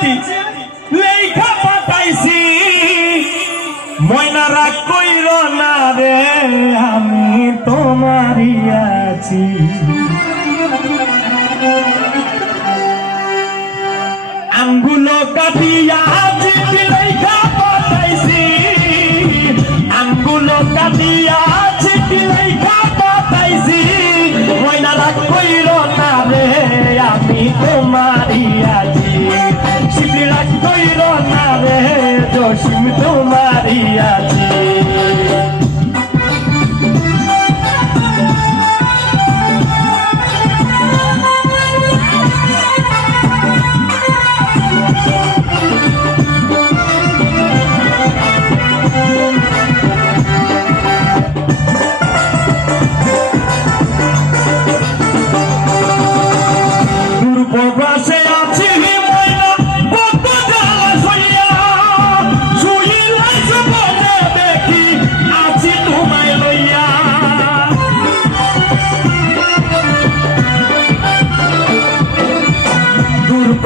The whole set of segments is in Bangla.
জাতি, লেখা পাঠাইছি। ময়না রাগ কইর না রে, আমি তোমারই আছি। আঙ্গুলো কাটিয়া জিপি লেখা পাঠাইছি। আঙ্গুলো কাটিয়া Oxi, me deu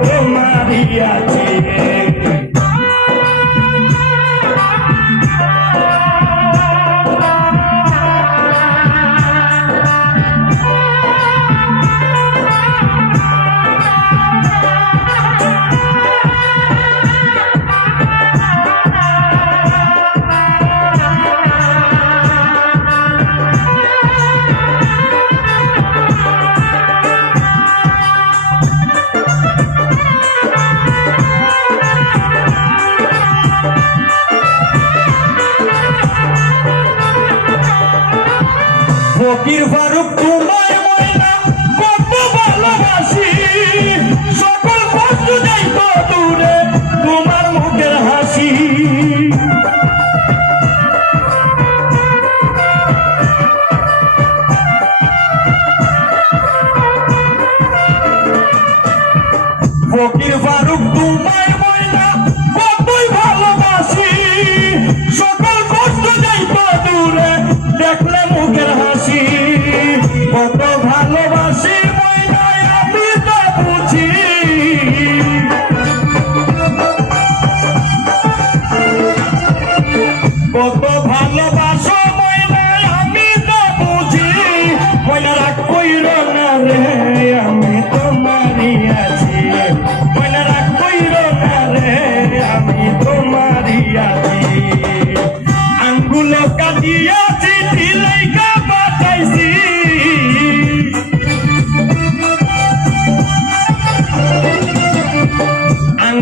María. Nirvana Rupu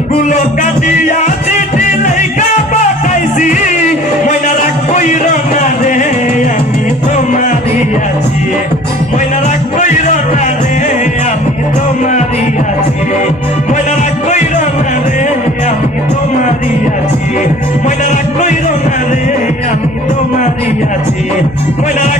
ফুলো কাটিয়া চিঠি লেখা পাঠাইছি। ময়না রাগ কইর না রে, আমি তোমারই আছি ময়না রাগ কইর না রে, আমি তোমারই আছি ময়না রাগ কইর না রে, আমি তোমারই আছি ময়না রাগ কইর না রে, আমি তোমারই আছি ময়না রাগ কইর